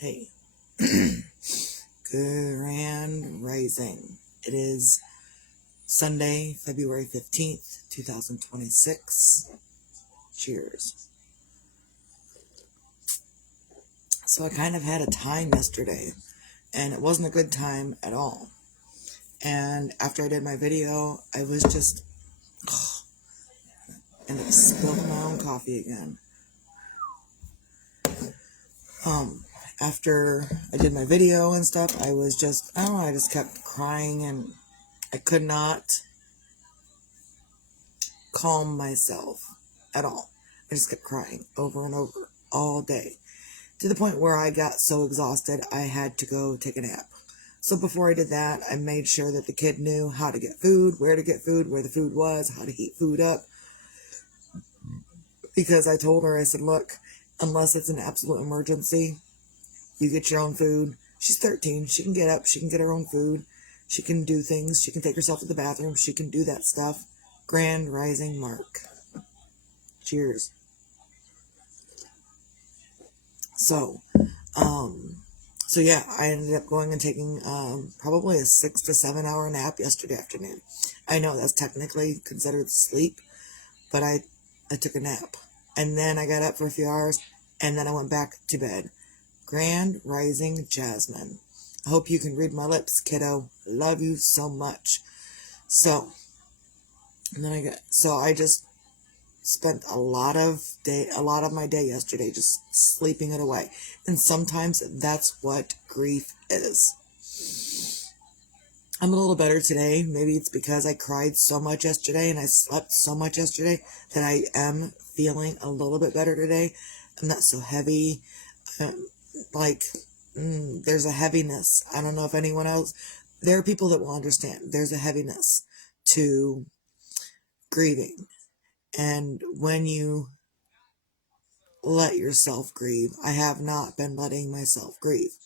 Hey, Grand Rising. It is Sunday, February 15th, 2026. Cheers. So I kind of had a time yesterday, and it wasn't a good time at all. And after I did my video, I was just, ended up spilling my own coffee again. After I did my video and stuff, I was just, I don't know, I just kept crying and I could not calm myself at all. I just kept crying over and over all day to the point where I got so exhausted I had to go take a nap. So before I did that, I made sure that the kid knew how to get food, where to get food, where the food was, how to heat food up. Because I told her, I said, look, unless it's an absolute emergency, you get your own food. She's 13. She can get up. She can get her own food. She can do things. She can take herself to the bathroom. She can do that stuff. Grand Rising Mark. Cheers. So yeah, I ended up going and taking probably a 6 to 7 hour nap yesterday afternoon. I know that's technically considered sleep, but I took a nap. And then I got up for a few hours, and then I went back to bed. Grand Rising Jasmine. I hope you can read my lips, kiddo. Love you so much. So, and then I just spent a lot of my day yesterday just sleeping it away. And sometimes that's what grief is. I'm a little better today. Maybe it's because I cried so much yesterday and I slept so much yesterday that I am feeling a little bit better today. I'm not so heavy. There's a heaviness. I don't know if anyone else, there are people that will understand. There's a heaviness to grieving. And when you let yourself grieve, I have not been letting myself grieve,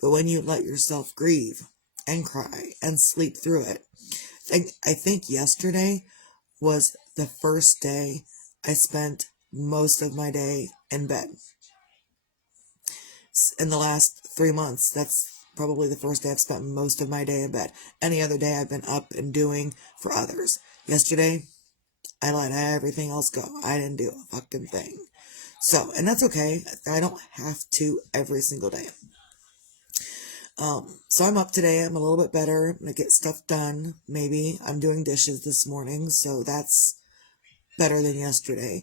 but when you let yourself grieve and cry and sleep through it, I think yesterday was the first day I spent most of my day in bed. In the last 3 months, that's probably the first day I've spent most of my day in bed. Any other day I've been up and doing for others. Yesterday, I let everything else go. I didn't do a fucking thing. So, and that's okay. I don't have to every single day. So I'm up today. I'm a little bit better. I'm going to get stuff done. Maybe I'm doing dishes this morning, so that's better than yesterday.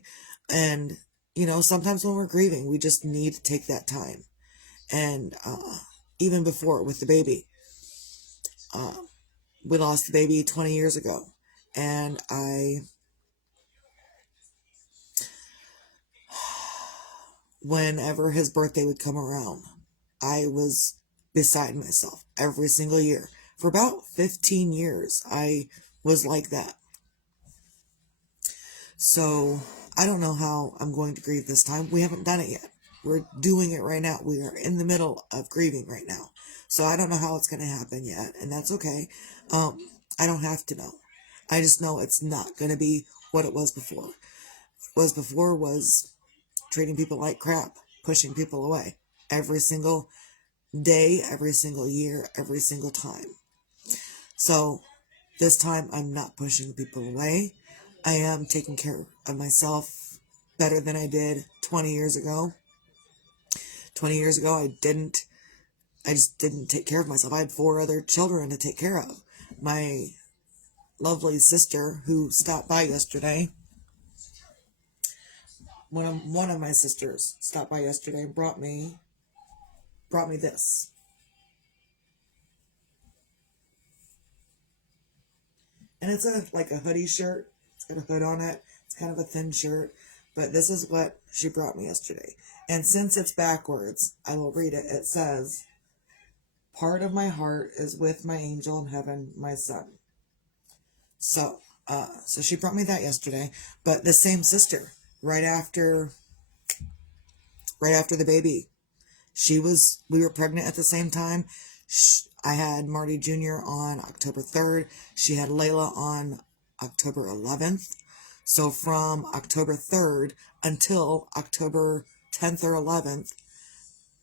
And, sometimes when we're grieving, we just need to take that time. And even before with the baby, we lost the baby 20 years ago. And whenever his birthday would come around, I was beside myself every single year. For about 15 years, I was like that. So I don't know how I'm going to grieve this time. We haven't done it yet. We're doing it right now. We are in the middle of grieving right now. So I don't know how it's going to happen yet, and that's okay. I don't have to know. I just know it's not going to be what it was before. What was before was treating people like crap, pushing people away every single day, every single year, every single time. So this time I'm not pushing people away. I am taking care of myself better than I did 20 years ago. 20 years ago, I just didn't take care of myself. I had 4 other children to take care of. My lovely sister who stopped by yesterday, one of my sisters stopped by yesterday and brought me this. And it's like a hoodie shirt. It's got a hood on it. It's kind of a thin shirt. But this is what she brought me yesterday. And since it's backwards, I will read it. It says, "Part of my heart is with my angel in heaven, my son." So she brought me that yesterday. But the same sister, right after the baby, we were pregnant at the same time. I had Marty Jr. on October 3rd. She had Layla on October 11th. So from October 3rd until October 10th or 11th,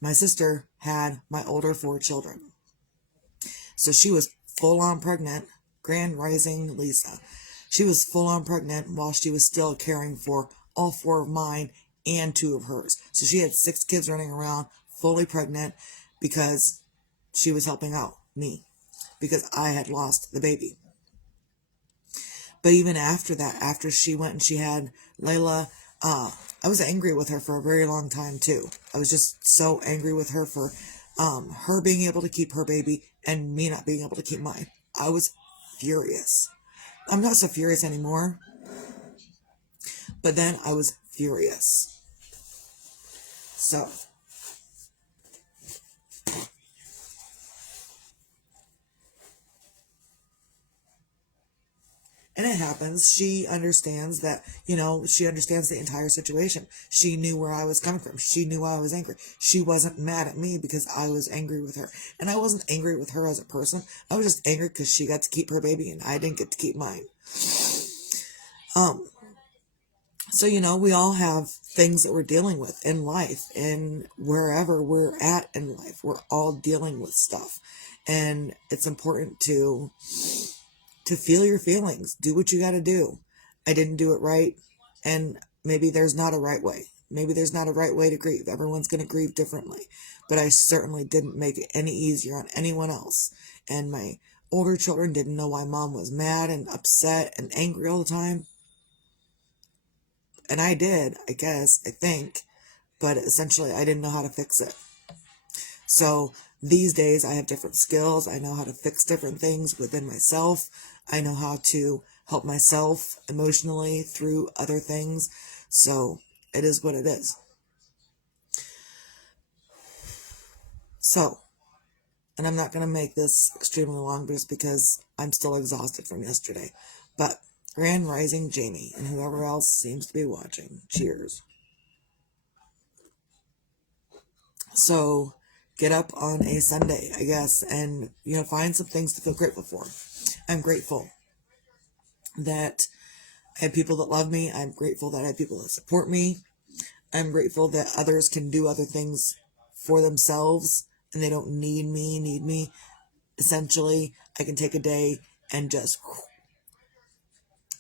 my sister had my older 4 children. So she was full on pregnant, Grand Rising Lisa. She was full on pregnant while she was still caring for all 4 of mine and 2 of hers. So she had 6 kids running around, fully pregnant, because she was helping out me, because I had lost the baby. But even after that, after she went and she had Layla, I was angry with her for a very long time too. I was just so angry with her for her being able to keep her baby and me not being able to keep mine. I was furious. I'm not so furious anymore, but then I was furious. So, and it happens. She understands that, she understands the entire situation. She knew where I was coming from. She knew I was angry. She wasn't mad at me because I was angry with her. And I wasn't angry with her as a person. I was just angry because she got to keep her baby and I didn't get to keep mine. So, we all have things that we're dealing with in life, and wherever we're at in life, we're all dealing with stuff. And it's important to feel your feelings. Do what you got to do. I didn't do it right, and maybe there's not a right way. Maybe there's not a right way to grieve. Everyone's going to grieve differently. But I certainly didn't make it any easier on anyone else. And my older children didn't know why mom was mad and upset and angry all the time. And I did, I guess, I think. But essentially, I didn't know how to fix it. So these days, I have different skills. I know how to fix different things within myself. I know how to help myself emotionally through other things. So it is what it is. So, and I'm not going to make this extremely long just because I'm still exhausted from yesterday. But Grand Rising Jamie and whoever else seems to be watching. Cheers. So get up on a Sunday, I guess, and, find some things to feel grateful for. I'm grateful that I have people that love me. I'm grateful that I have people that support me. I'm grateful that others can do other things for themselves and they don't need me. Essentially, I can take a day and just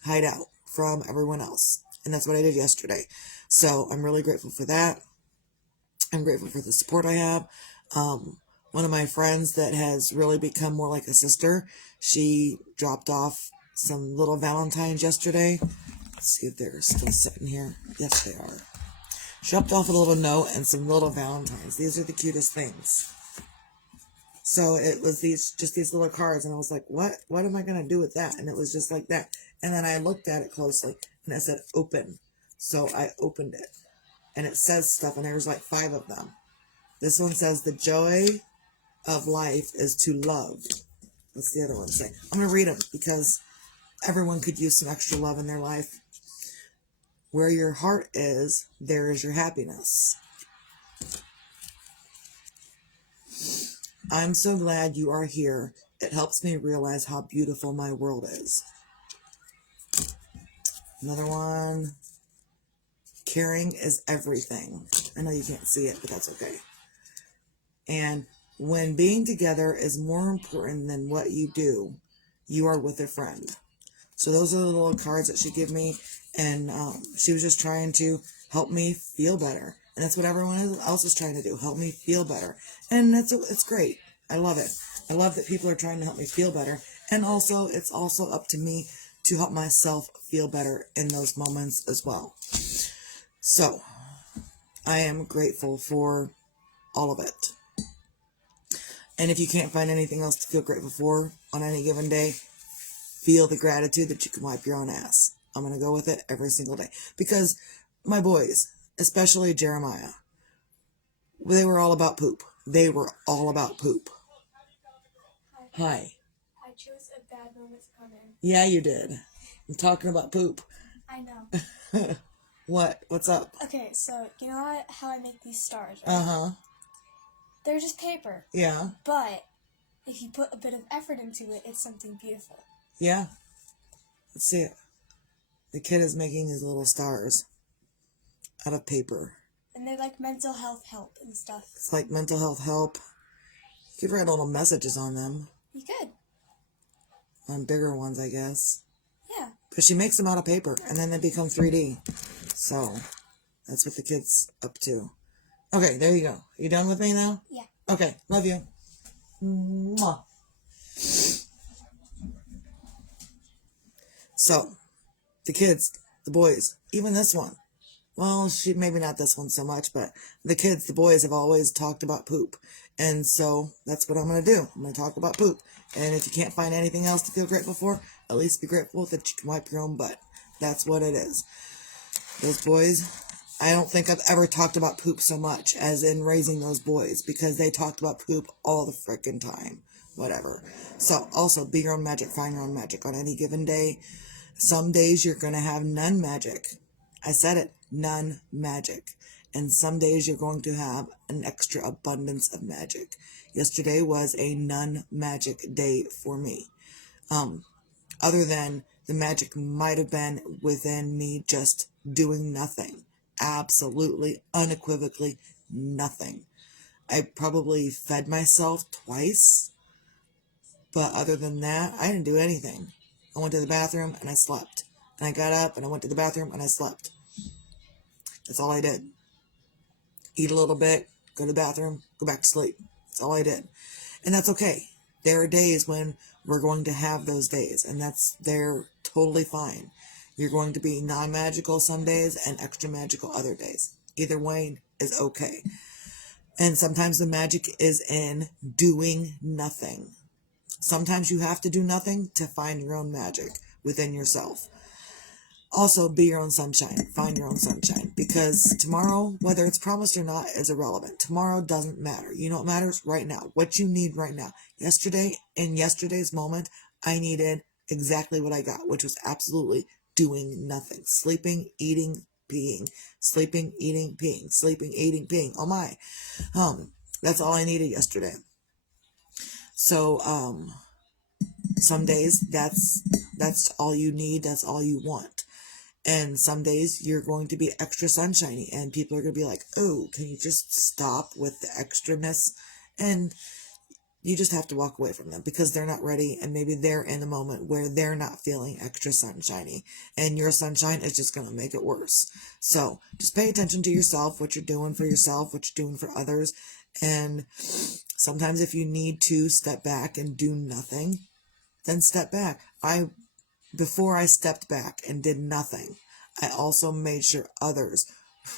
hide out from everyone else. And that's what I did yesterday. So I'm really grateful for that. I'm grateful for the support I have. One of my friends that has really become more like a sister, she dropped off some little Valentines yesterday. Let's see if they're still sitting here. Yes, they are. She dropped off a little note and some little Valentines. These are the cutest things. So it was these little cards, and I was like, what am I going to do with that? And it was just like that. And then I looked at it closely, and it said open. So I opened it, and it says stuff, and there was like 5 of them. This one says, the joy of life is to love. What's the other one say? I'm going to read them because everyone could use some extra love in their life. Where your heart is, there is your happiness. I'm so glad you are here. It helps me realize how beautiful my world is. Another one. Caring is everything. I know you can't see it, but that's okay. And when being together is more important than what you do, you are with a friend. So those are the little cards that she gave me, and she was just trying to help me feel better. And that's what everyone else is trying to do, help me feel better. And it's great. I love it. I love that people are trying to help me feel better. And also, it's also up to me to help myself feel better in those moments as well. So, I am grateful for all of it. And if you can't find anything else to feel grateful for on any given day, feel the gratitude that you can wipe your own ass. I'm going to go with it every single day. Because my boys, especially Jeremiah, they were all about poop. They were all about poop. Hi. I chose a bad moment to come in. Yeah, you did. I'm talking about poop. I know. What's up? Okay, so you know how I make these stars, right? Uh-huh. They're just paper. Yeah. But if you put a bit of effort into it, it's something beautiful. Yeah. Let's see it. The kid is making his little stars out of paper. And they're like mental health help and stuff. It's like mental health help. You could write little messages on them. You could. On bigger ones, I guess. Yeah. But she makes them out of paper, and then they become 3D. So, that's what the kid's up to. Okay, there you go. You done with me now? Yeah. Okay, love you. Mwah. So, the kids, the boys, even this one. Well, maybe not this one so much, but the kids, the boys have always talked about poop. And so that's what I'm going to do. I'm going to talk about poop. And if you can't find anything else to feel grateful for, at least be grateful that you can wipe your own butt. That's what it is. Those boys, I don't think I've ever talked about poop so much as in raising those boys, because they talked about poop all the frickin' time. Whatever. So also be your own magic, find your own magic on any given day. Some days you're going to have none magic. I said it, none magic. And some days you're going to have an extra abundance of magic. Yesterday was a none magic day for me. Other than the magic might have been within me just doing nothing. Absolutely, unequivocally nothing. I probably fed myself twice. But other than that, I didn't do anything. I went to the bathroom and I slept. And I got up and I went to the bathroom and I slept. That's all I did. Eat a little bit, go to the bathroom, go back to sleep. That's all I did. And that's okay. There are days when we're going to have those days, and they're totally fine. You're going to be non-magical some days and extra magical other days. Either way is okay. And sometimes the magic is in doing nothing. Sometimes you have to do nothing to find your own magic within yourself. Also, be your own sunshine. Find your own sunshine. Because tomorrow, whether it's promised or not, is irrelevant. Tomorrow doesn't matter. You know what matters? Right now. What you need right now. Yesterday, in yesterday's moment, I needed exactly what I got, which was absolutely doing nothing. Sleeping, eating, peeing. Sleeping, eating, peeing. Sleeping, eating, peeing. Oh my. That's all I needed yesterday. So, some days that's all you need. That's all you want. And some days you're going to be extra sunshiny and people are going to be like, oh, can you just stop with the extraness? And you just have to walk away from them because they're not ready. And maybe they're in a moment where they're not feeling extra sunshiny and your sunshine is just going to make it worse. So just pay attention to yourself, what you're doing for yourself, what you're doing for others. And sometimes if you need to step back and do nothing, then step back. Before I stepped back and did nothing, I also made sure others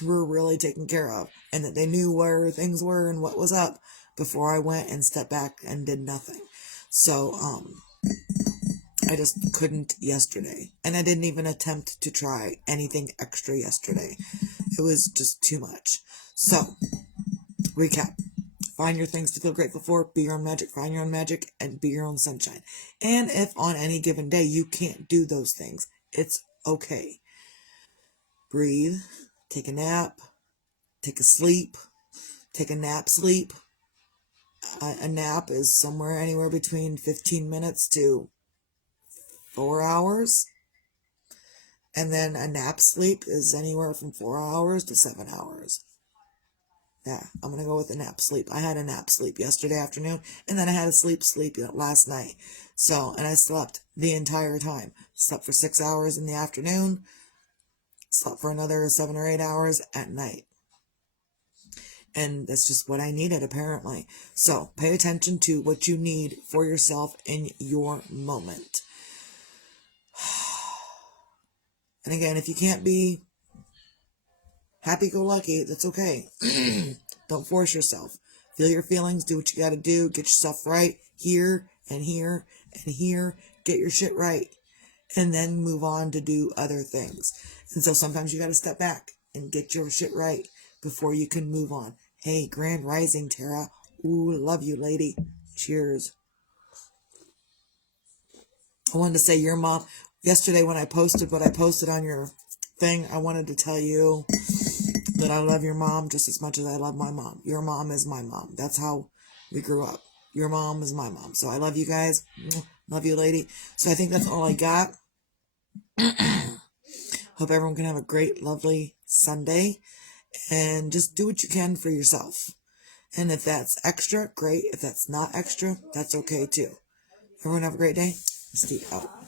were really taken care of and that they knew where things were and what was up before I went and stepped back and did nothing. So, I just couldn't yesterday. And I didn't even attempt to try anything extra yesterday. It was just too much. So, recap. Find your things to feel grateful for, be your own magic, find your own magic, and be your own sunshine. And if on any given day you can't do those things, it's okay. Breathe, take a nap, take a sleep, take a nap sleep. A nap is somewhere anywhere between 15 minutes to 4 hours. And then a nap sleep is anywhere from 4 hours to 7 hours. Yeah, I'm going to go with a nap sleep. I had a nap sleep yesterday afternoon, and then I had a sleep last night. So, and I slept the entire time. Slept for 6 hours in the afternoon, slept for another 7 or 8 hours at night. And that's just what I needed, apparently. So, pay attention to what you need for yourself in your moment. And again, if you can't be happy-go-lucky, that's okay. Don't force yourself. Feel your feelings, do what you gotta do, get yourself right here and here and here, get your shit right, and then move on to do other things. And so sometimes you gotta step back and get your shit right before you can move on. Hey, Grand Rising, Tara. Ooh, love you, lady. Cheers. I wanted to say your mom, yesterday when I posted what I posted on your thing, I wanted to tell you that I love your mom just as much as I love my mom. Your mom is my mom. That's how we grew up. Your mom is my mom. So I love you guys. Love you, lady. So I think that's all I got. Hope everyone can have a great, lovely Sunday. and just do what you can for yourself. And if that's extra, great. If that's not extra, that's okay too. Everyone have a great day. Steve out.